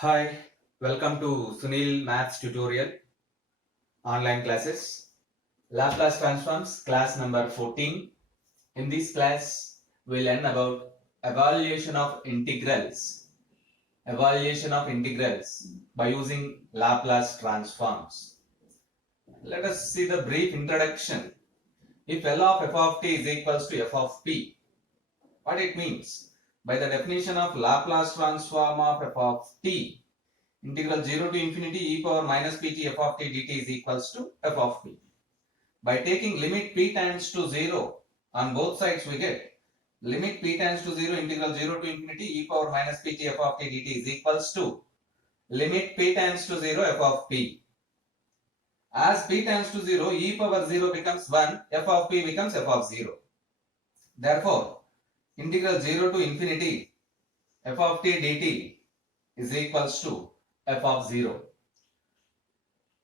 Hi, welcome to Sunil Maths tutorial online classes. Laplace transforms class number 14. In this class, we'll learn about evaluation of integrals. Evaluation of integrals by using Laplace transforms. Let us see the brief introduction. If L of f of t is equals to f of p, what it means? By the definition of Laplace transform of f of t, integral 0 to infinity e power minus pt f of t dt is equals to f of p. By taking limit p tends to 0 on both sides, we get limit p tends to 0 integral 0 to infinity e power minus pt f of t dt is equals to limit p tends to 0 f of p. As p tends to 0, e power 0 becomes 1, f of p becomes f of 0. Therefore, integral 0 to infinity f of t dt is equals to f of 0.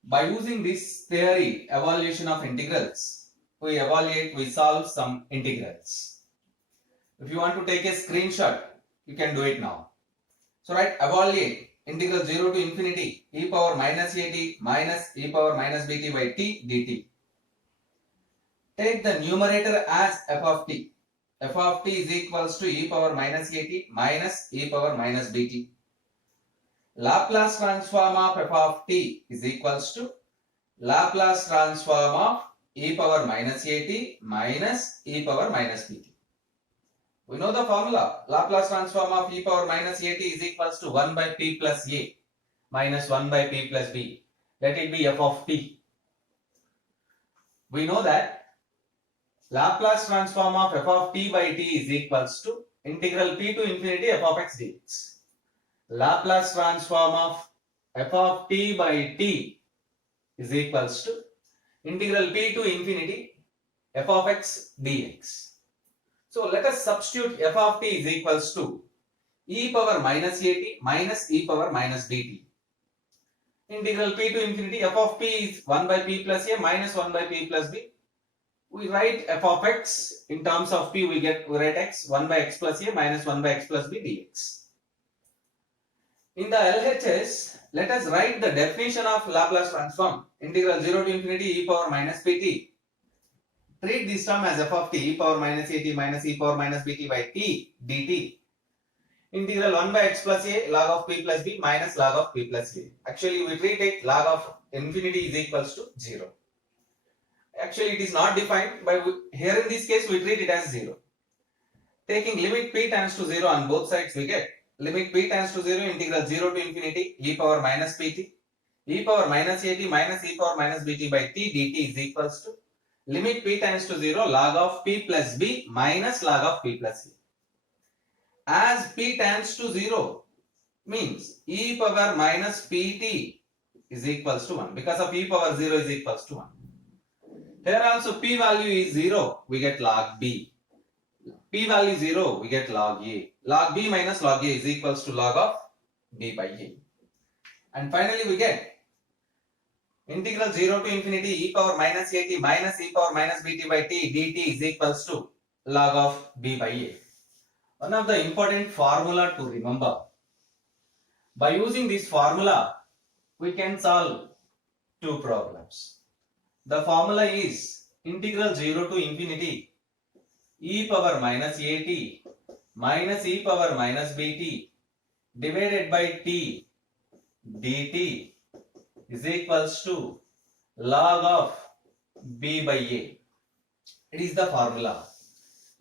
By using this theory, evaluation of integrals, we solve some integrals. If you want to take a screenshot, you can do it now. So write evaluate integral 0 to infinity e power minus at minus e power minus bt by t dt. Take the numerator as f of t. F of t is equals to e power minus at minus e power minus bt. Laplace transform of f of t is equals to Laplace transform of e power minus at minus e power minus bt. We know the formula. Laplace transform of e power minus at is equals to 1 by p plus a minus 1 by p plus b. Let it be f of t. We know that Laplace transform of f of t by t is equals to integral p to infinity f of x dx. Laplace transform of f of t by t is equals to integral p to infinity f of x dx. So let us substitute f of t is equals to e power minus at minus e power minus bt. Integral p to infinity f of p is 1 by p plus a minus 1 by p plus b. We write f of x in terms of p, we write x 1 by x plus a minus 1 by x plus b dx. In the LHS, let us write the definition of Laplace transform. Integral 0 to infinity e power minus pt. Treat this term as f of t e power minus at minus e power minus bt by t dt. Integral 1 by x plus a log of p plus b minus log of p plus a. Actually, we treat it log of infinity is equals to 0. Actually, it is not defined, but here in this case, we treat it as 0. Taking limit p tends to 0 on both sides, we get limit p tends to 0 integral 0 to infinity e power minus pt e power minus at minus e power minus bt by t dt is equals to limit p tends to 0 log of p plus b minus log of p plus a. As p tends to 0 means e power minus pt is equals to 1 because of e power 0 is equals to 1. Here also p value is 0, we get log b. P value 0, we get log a. Log b minus log a is equals to log of b by a. And finally we get integral 0 to infinity e power minus at minus e power minus bt by t dt is equals to log of b by a. One of the important formula to remember. By using this formula, we can solve two problems. The formula is integral 0 to infinity e power minus at minus e power minus bt divided by t dt is equals to log of b by a. It is the formula.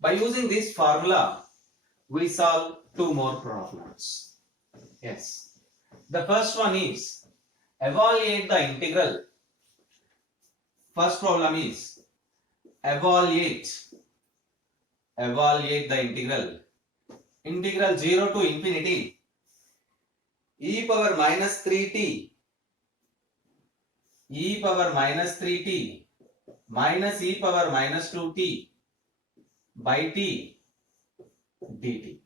By using this formula, we solve two more problems. Yes. The first one is evaluate the integral. First problem is evaluate the integral 0 to infinity e power minus 3t minus e power minus 2t by t dt.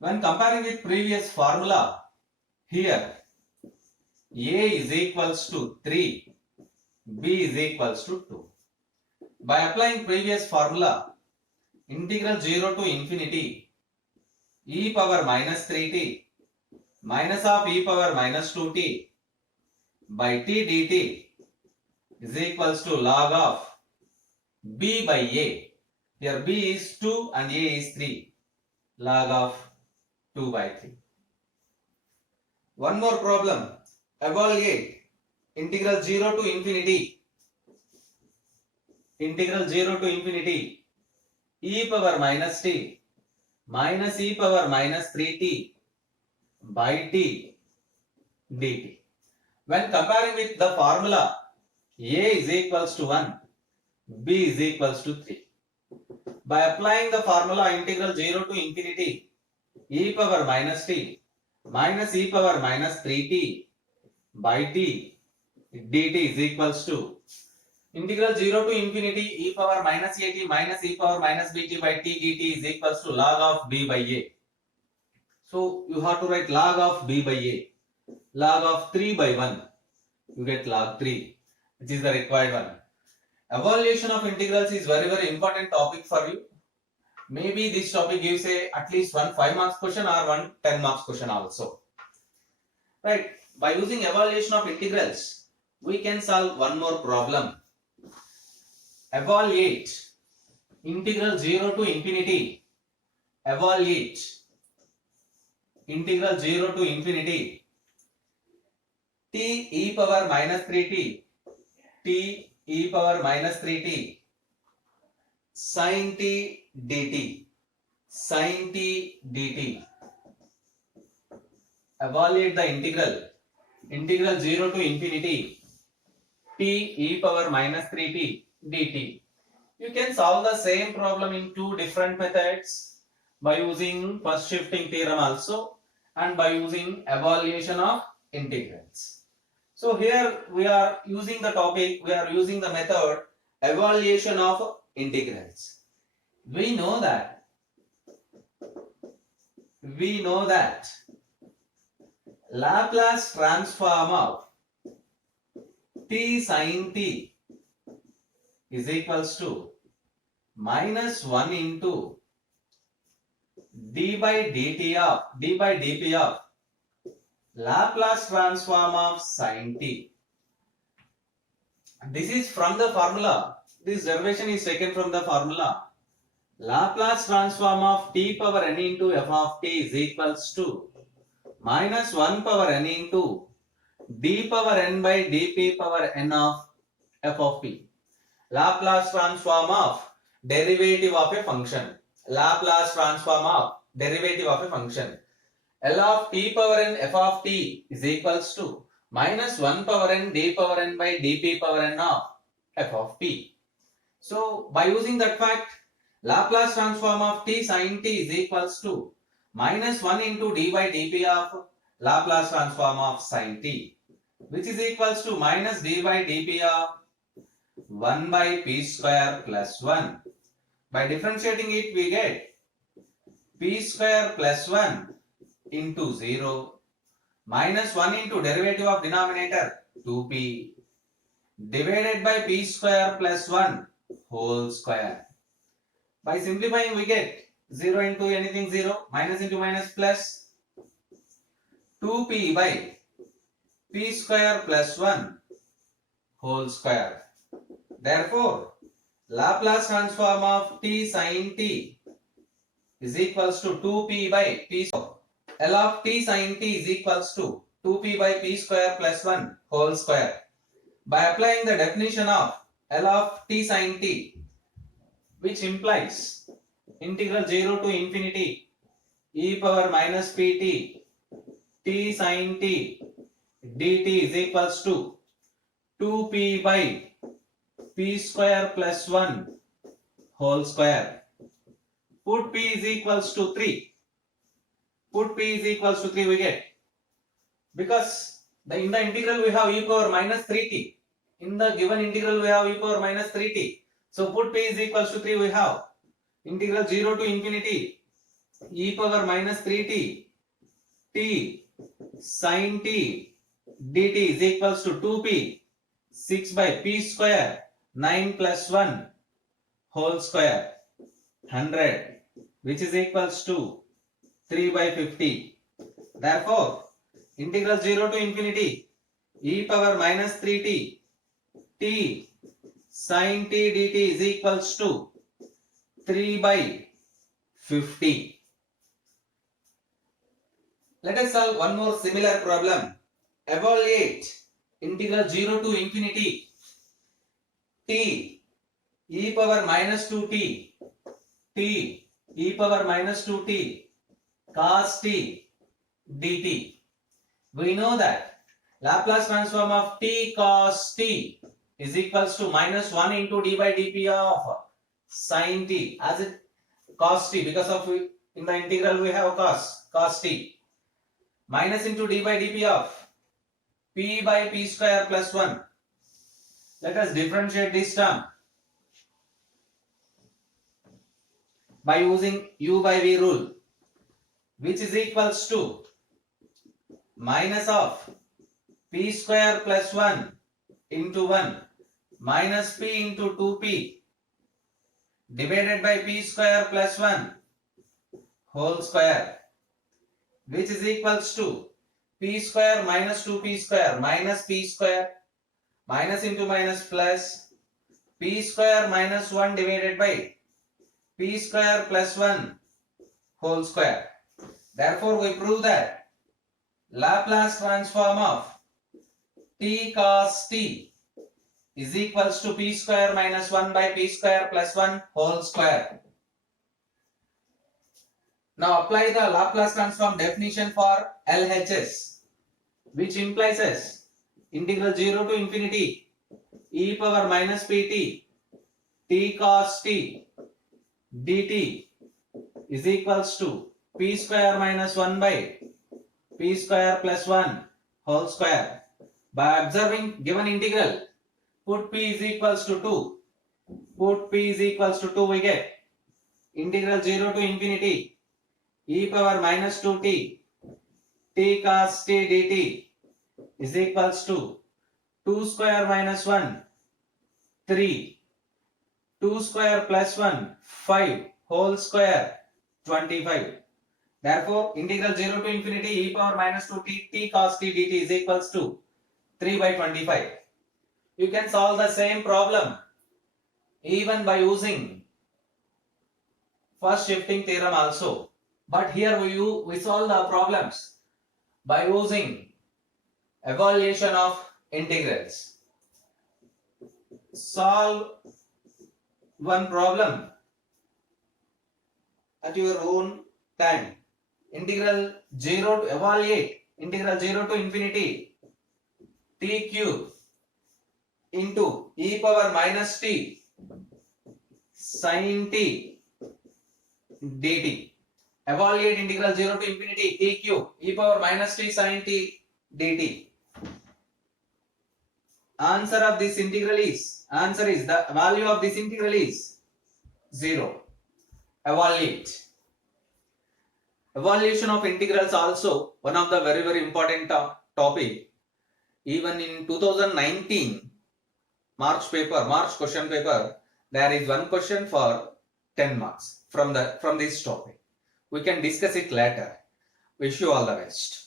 When comparing with previous formula, here a is equals to 3, b is equals to 2. By applying previous formula, integral 0 to infinity e power minus 3t minus of e power minus 2t by t dt is equals to log of b by a. Here b is 2 and a is 3. Log of 2 by 3. One more problem. Evaluate integral 0 to infinity. Integral 0 to infinity e power minus t minus e power minus 3t by t dt. When comparing with the formula, a is equals to 1, b is equals to 3. By applying the formula integral 0 to infinity e power minus t minus e power minus 3t by t dt is equals to integral 0 to infinity e power minus at minus e power minus bt by t dt is equals to log of b by a. So you have to write log of b by a. Log of 3 by 1. You get log 3, which is the required one. Evaluation of integrals is very important topic for you. Maybe this topic gives at least one 5 marks question or one 10 marks question also. Right. By using evaluation of integrals, we can solve one more problem. Evaluate integral 0 to infinity. Evaluate integral 0 to infinity t e power minus 3t t e power minus 3t sin t dt sin t dt. Evaluate the integral 0 to infinity t e power minus 3t dt. You can solve the same problem in two different methods, by using first shifting theorem also and by using evaluation of integrals. So here we are using the method evaluation of integrals. We know that Laplace transform of t sin t is equals to minus 1 into d by dp of Laplace transform of sin t. This is from the formula. This derivation is taken from the formula. Laplace transform of t power n into f of t is equals to minus 1 power n into d power n by dp power n of f of p. Laplace transform of derivative of a function. Laplace transform of derivative of a function. L of t power n f of t is equals to minus 1 power n d power n by dp power n of f of p. So by using that fact, Laplace transform of t sin t is equals to minus 1 into d by dp of Laplace transform of sin t, which is equals to minus d by dp of 1 by p square plus 1. By differentiating it, we get p square plus 1 into 0 minus 1 into derivative of denominator 2p divided by p square plus 1 whole square. By simplifying, we get 0 into anything 0, minus into minus plus 2p by p square plus 1 whole square. Therefore, Laplace transform of t sin t is equals to 2p by p square. L of t sin t is equals to 2p by p square plus 1 whole square. By applying the definition of L of t sin t, which implies integral 0 to infinity e power minus pt t sin t dt is equals to 2p by p square plus 1 whole square. Put p is equals to 3. Put p is equals to 3, we get, because in the integral we have e power minus 3t. In the given integral we have e power minus 3t. So put p is equals to 3, we have integral 0 to infinity e power minus 3t t sin t dt is equals to 2p 6 by p square 9 plus 1 whole square 100, which is equals to 3 by 50. Therefore, integral 0 to infinity e power minus 3t t sin t dt is equals to 3 by 50. Let us solve one more similar problem. Evaluate integral 0 to infinity t e power minus 2t t e power minus 2t cos t dt. We know that Laplace transform of t cos t is equals to minus 1 into d by dp of sin t, as it cos t, because of in the integral we have cos t, minus into d by dp of p by p square plus 1. Let us differentiate this term by using u by v rule, which is equals to minus of p square plus 1 into 1 minus p into 2p divided by p square plus 1 whole square, which is equals to p square minus 2p square minus p square minus into minus plus p square minus 1 divided by p square plus 1 whole square. Therefore, we prove that Laplace transform of t cos t is equals to p square minus 1 by p square plus 1 whole square. Now apply the Laplace transform definition for LHS, which implies as integral 0 to infinity e power minus pt t cos t dt is equals to p square minus 1 by p square plus 1 whole square. By observing given integral, put p is equals to 2. Put p is equals to 2, we get integral 0 to infinity e power minus 2t t cos t dt is equals to 2 square minus 1 3 2 square plus 1 5 whole square 25. Therefore, integral 0 to infinity e power minus 2t t cos t dt is equals to 3 by 25. You can solve the same problem even by using first shifting theorem also. But here we solve the problems by using evaluation of integrals. Solve one problem at your own time. Integral 0 to evaluate integral 0 to infinity t cube into e power minus t sin t dt. Evaluate integral 0 to infinity t cube e power minus t sin t dt. Answer of this integral is the value of this integral is 0. Evaluate. Evaluation of integrals also one of the very important topic. Even in 2019 March question paper, there is one question for 10 marks from this topic. We can discuss it later. Wish you all the best.